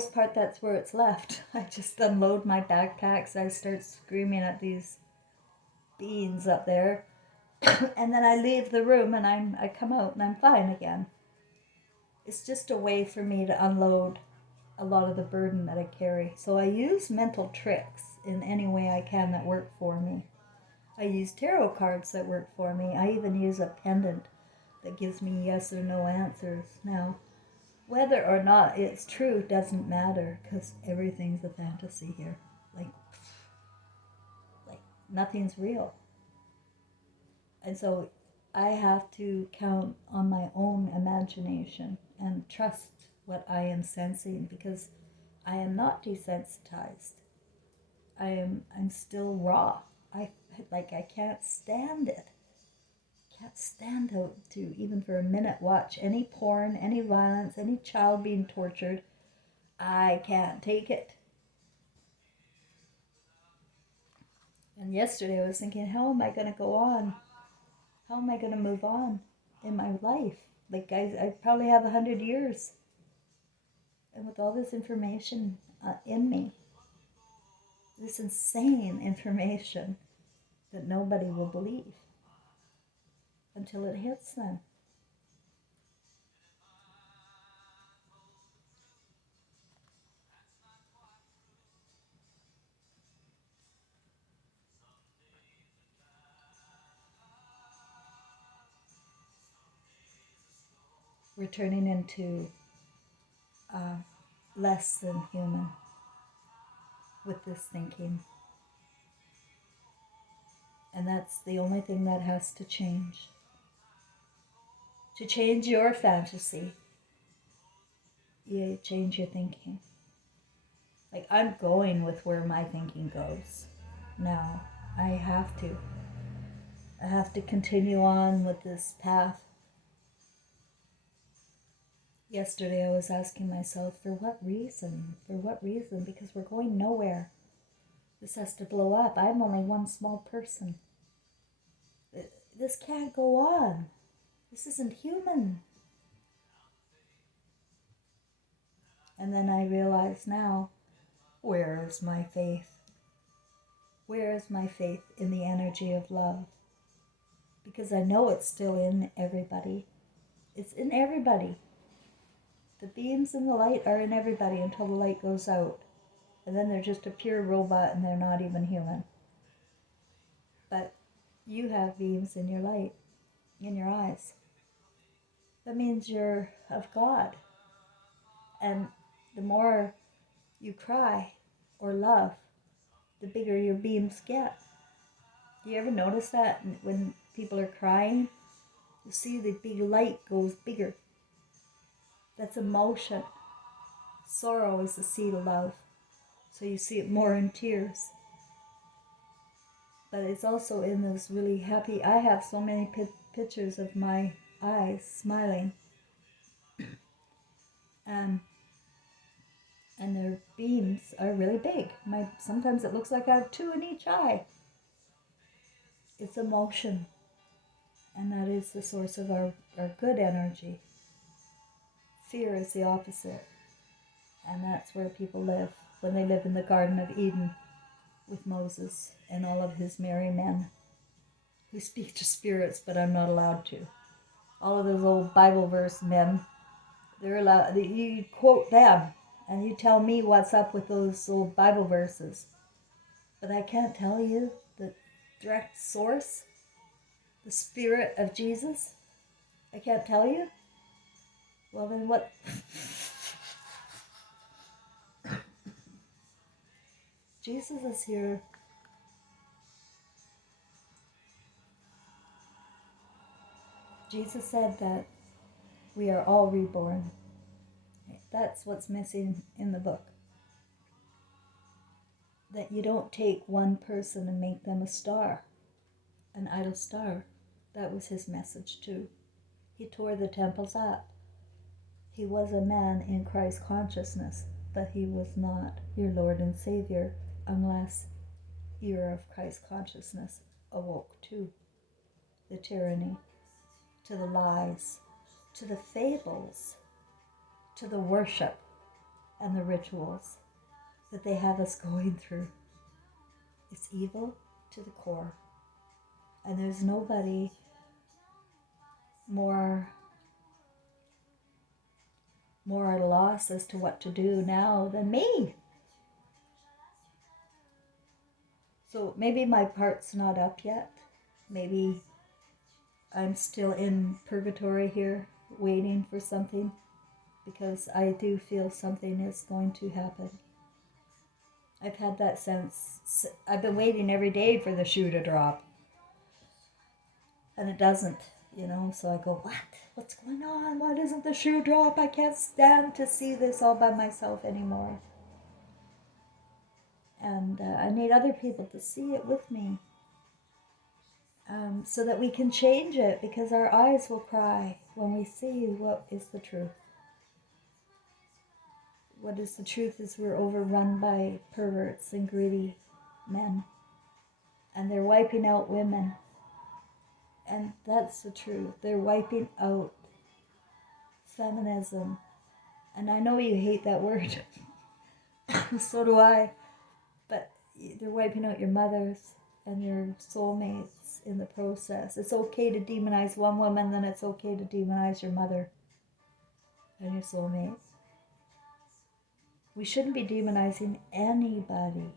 most part, that's where it's left. I just unload my backpacks. I start screaming at these beings up there. And then I leave the room and I come out and I'm fine again. It's just a way for me to unload a lot of the burden that I carry. So I use mental tricks in any way I can that work for me. I use tarot cards that work for me. I even use a pendant that gives me yes or no answers. Now, whether or not it's true doesn't matter because everything's a fantasy here. Like nothing's real. And so I have to count on my own imagination and trust what I am sensing because I am not desensitized. I'm still raw. I can't stand it. Can't stand to even for a minute watch any porn, any violence, any child being tortured. I can't take it. And yesterday I was thinking, how am I going to go on? How am I going to move on in my life? Like I probably have 100 years, and with all this information in me, this insane information that nobody will believe until it hits them. We're turning into less than human with this thinking. And that's the only thing that has to change. To change your fantasy, you change your thinking. Like, I'm going with where my thinking goes now. I have to. I have to continue on with this path. Yesterday I was asking myself, for what reason? For what reason? Because we're going nowhere. This has to blow up. I'm only one small person. This can't go on. This isn't human. And then I realize now, where is my faith? Where is my faith in the energy of love? Because I know it's still in everybody. It's in everybody. The beams and the light are in everybody until the light goes out. And then they're just a pure robot and they're not even human. But you have beams in your light, in your eyes. That means you're of God. And the more you cry or love, the bigger your beams get. Do you ever notice that when people are crying? You see the big light goes bigger. That's emotion. Sorrow is the seed of love. So you see it more in tears. But it's also in this really happy. I have so many pictures of my eyes smiling. And their beams are really big. Sometimes it looks like I have two in each eye. It's emotion. And that is the source of our good energy. Fear is the opposite. And that's where people live when they live in the Garden of Eden with Moses and all of his merry men who speak to spirits, but I'm not allowed to. All of those old Bible verse men, they're allowed. You quote them, and you tell me what's up with those old Bible verses. But I can't tell you the direct source, the spirit of Jesus. I can't tell you. Well, then what? Jesus is here. Jesus said that we are all reborn. That's what's missing in the book. That you don't take one person and make them a star, an idol star. That was his message too. He tore the temples up. He was a man in Christ consciousness, but he was not your Lord and Savior unless you're of Christ consciousness awoke to the tyranny, to the lies, to the fables, to the worship. and the rituals that they have us going through. It's evil to the core. And there's nobody more at a loss as to what to do now than me. So maybe my part's not up yet. Maybe I'm still in purgatory here, waiting for something, because I do feel something is going to happen. I've had that sense. I've been waiting every day for the shoe to drop. And it doesn't, so I go, what? What's going on? Why doesn't the shoe drop? I can't stand to see this all by myself anymore. And I need other people to see it with me, so that we can change it, because our eyes will cry when we see what is the truth. What is the truth is we're overrun by perverts and greedy men, and they're wiping out women. And that's the truth. They're wiping out feminism. And I know you hate that word. So do I. But they're wiping out your mothers and your soulmates in the process. It's okay to demonize one woman, then it's okay to demonize your mother and your soulmate. We shouldn't be demonizing anybody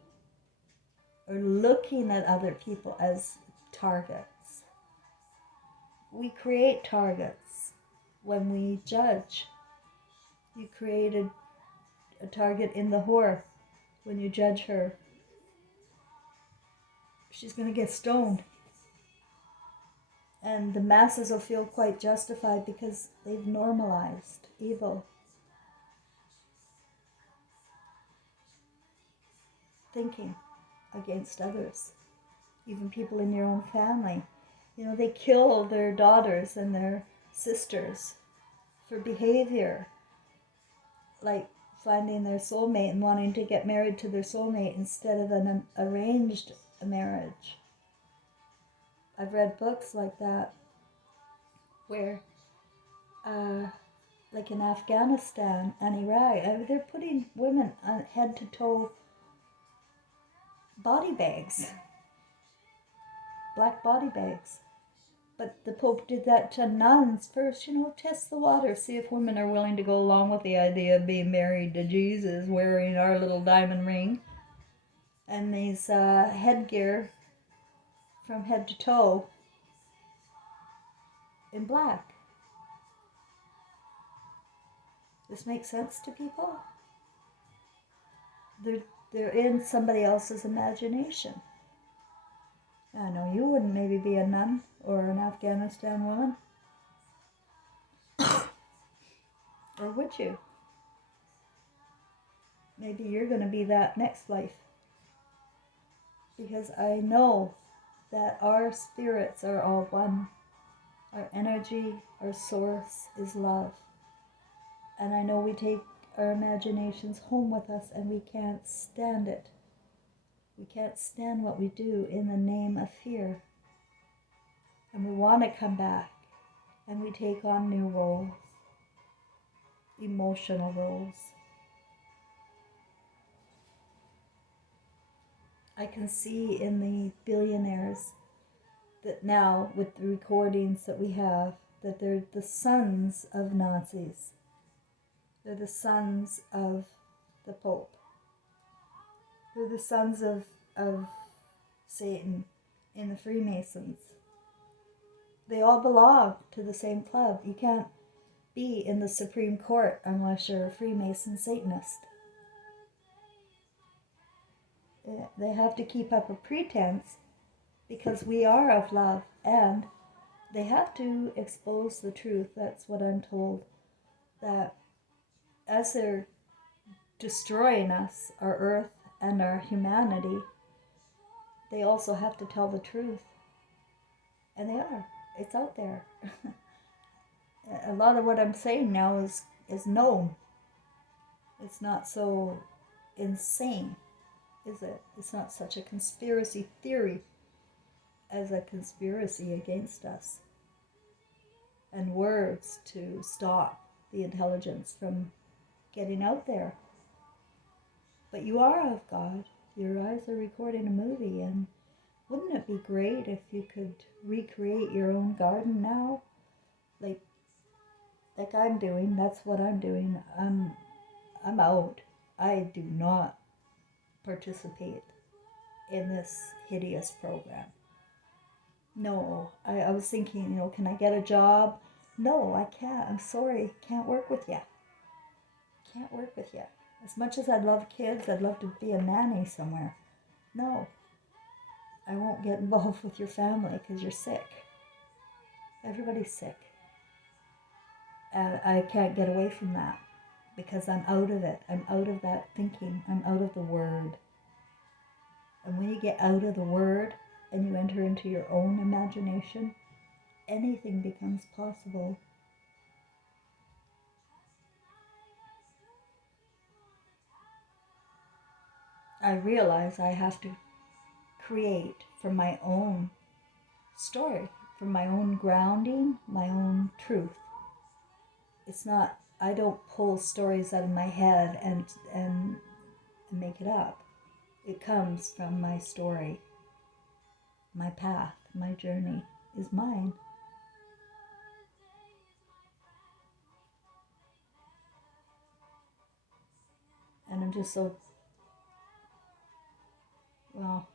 or looking at other people as targets. We create targets when we judge. You created a target in the whore when you judge her. She's going to get stoned. And the masses will feel quite justified because they've normalized evil. Thinking against others, even people in your own family. They kill their daughters and their sisters for behavior, like finding their soulmate and wanting to get married to their soulmate instead of an arranged marriage. I've read books like that where, like in Afghanistan and Iraq, they're putting women on head to toe body bags, black body bags. But the Pope did that to nuns first, test the water, see if women are willing to go along with the idea of being married to Jesus, wearing our little diamond ring and these headgear from head to toe in black. This makes sense to people? They're in somebody else's imagination. I know you wouldn't maybe be a nun or an Afghanistan woman. Or would you? Maybe you're going to be that next life. Because I know that our spirits are all one. Our energy, our source is love. And I know we take our imaginations home with us and we can't stand it. We can't stand what we do in the name of fear. And we want to come back. And we take on new roles. Emotional roles. I can see in the billionaires that now, with the recordings that we have, that they're the sons of Nazis. They're the sons of the Pope. They're the sons of Satan in the Freemasons. They all belong to the same club. You can't be in the Supreme Court unless you're a Freemason Satanist. They have to keep up a pretense because we are of love, and they have to expose the truth. That's what I'm told, that as they're destroying us, our earth and our humanity, they also have to tell the truth. And they are. It's out there. A lot of what I'm saying now is known. It's not so insane, is it? It's not such a conspiracy theory as a conspiracy against us. And words to stop the intelligence from getting out there. But you are of God. Your eyes are recording a movie, and wouldn't it be great if you could recreate your own garden now? Like I'm doing. That's what I'm doing. I'm out. I do not participate in this hideous program. No, I was thinking, can I get a job? No, I can't. I'm sorry. Can't work with you. Can't work with you. As much as I'd love kids, I'd love to be a nanny somewhere. No, I won't get involved with your family because you're sick. Everybody's sick. And I can't get away from that because I'm out of it. I'm out of that thinking. I'm out of the word. And when you get out of the word and you enter into your own imagination, anything becomes possible. I realize I have to create from my own story, from my own grounding, my own truth. It's not, I don't pull stories out of my head and make it up. It comes from my story. My path, my journey is mine. And I'm just so, well,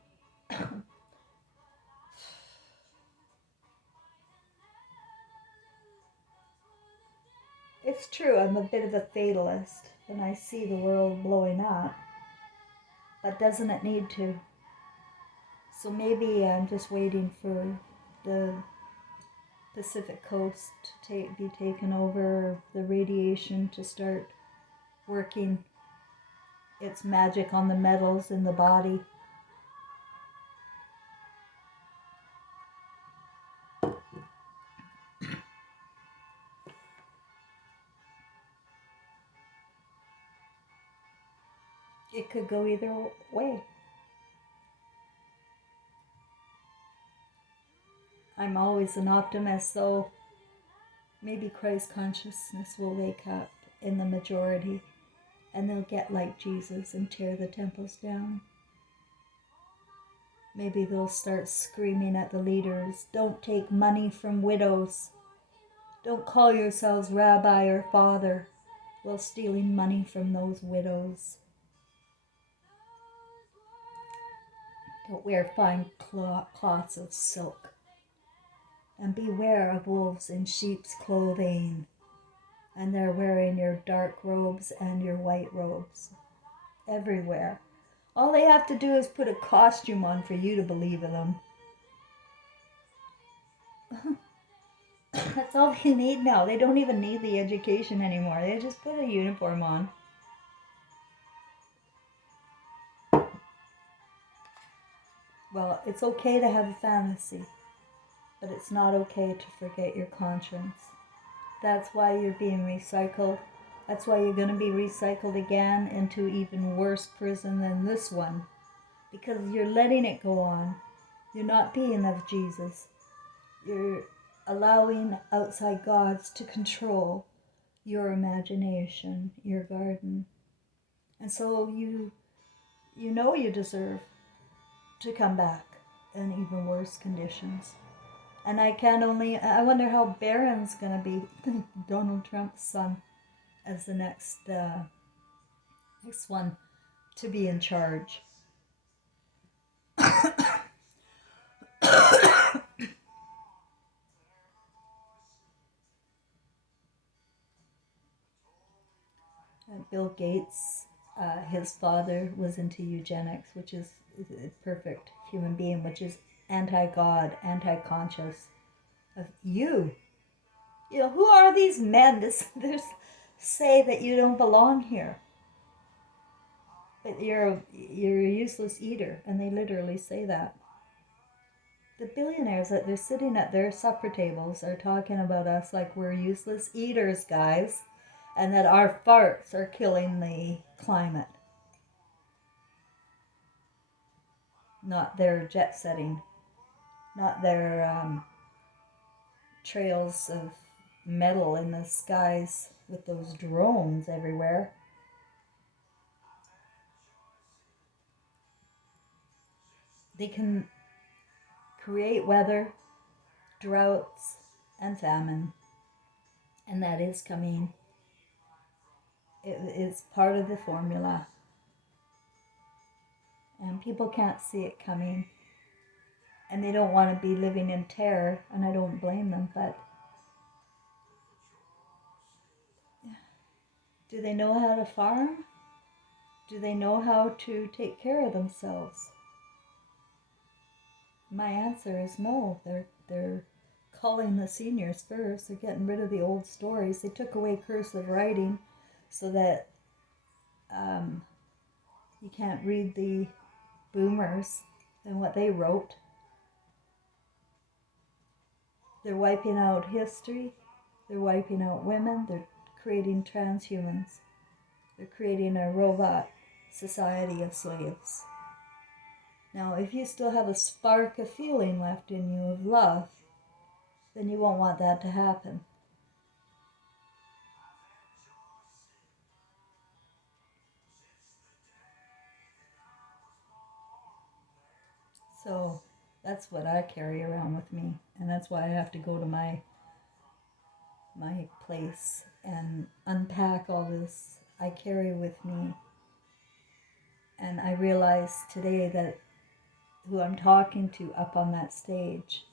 it's true, I'm a bit of a fatalist and I see the world blowing up, but doesn't it need to? So maybe I'm just waiting for the Pacific coast to be taken over, the radiation to start working its magic on the metals in the body. It could go either way. I'm always an optimist, so maybe Christ consciousness will wake up in the majority and they'll get like Jesus and tear the temples down. Maybe they'll start screaming at the leaders, don't take money from widows. Don't call yourselves rabbi or father while stealing money from those widows. Don't wear fine cloths of silk. And beware of wolves in sheep's clothing. And they're wearing your dark robes and your white robes. Everywhere. All they have to do is put a costume on for you to believe in them. That's all they need now. They don't even need the education anymore. They just put a uniform on. Well, it's okay to have a fantasy, but it's not okay to forget your conscience. That's why you're being recycled. That's why you're going to be recycled again into even worse prison than this one. Because you're letting it go on. You're not being of Jesus. You're allowing outside gods to control your imagination, your garden. And so you know you deserve to come back in even worse conditions. And I wonder how Barron's going to be Donald Trump's son as the next one to be in charge. Bill Gates, his father was into eugenics, which is a perfect human being, which is anti-God, anti-conscious of you. You know, who are these men to say that you don't belong here? But you're a useless eater, and they literally say that. The billionaires that they're sitting at their supper tables are talking about us like we're useless eaters, guys, and that our farts are killing the climate. Not their jet setting, not their trails of metal in the skies with those drones everywhere. They can create weather, droughts, and famine. And that is coming. It is part of the formula. And people can't see it coming. And they don't want to be living in terror, and I don't blame them, but do they know how to farm? Do they know how to take care of themselves? My answer is no. They're culling the seniors first. They're getting rid of the old stories. They took away cursive writing so that you can't read the boomers and what they wrote. They're wiping out history. They're wiping out women. They're creating transhumans. They're creating a robot society of slaves. Now, if you still have a spark of feeling left in you of love, then you won't want that to happen. So that's what I carry around with me, and that's why I have to go to my place and unpack all this I carry with me. And I realize today that who I'm talking to up on that stage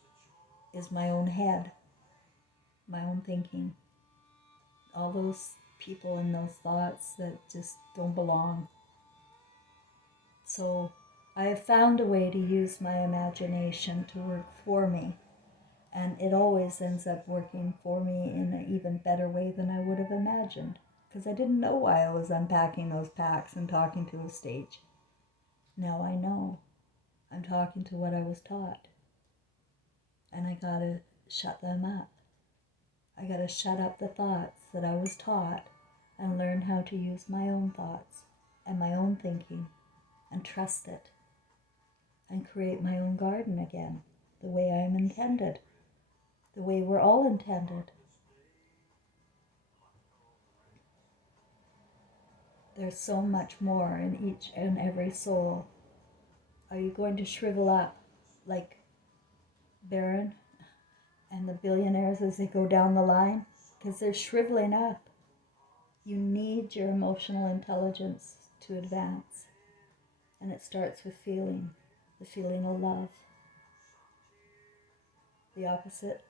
is my own head, my own thinking. All those people and those thoughts that just don't belong. So I have found a way to use my imagination to work for me. And it always ends up working for me in an even better way than I would have imagined. Because I didn't know why I was unpacking those packs and talking to a stage. Now I know. I'm talking to what I was taught. And I gotta shut them up. I gotta shut up the thoughts that I was taught and learn how to use my own thoughts and my own thinking and trust it and create my own garden again the way I'm intended, the way we're all intended. There's so much more in each and every soul. Are you going to shrivel up like Barron and the billionaires as they go down the line? Because they're shriveling up. You need your emotional intelligence to advance. And it starts with feeling, the feeling of love. The opposite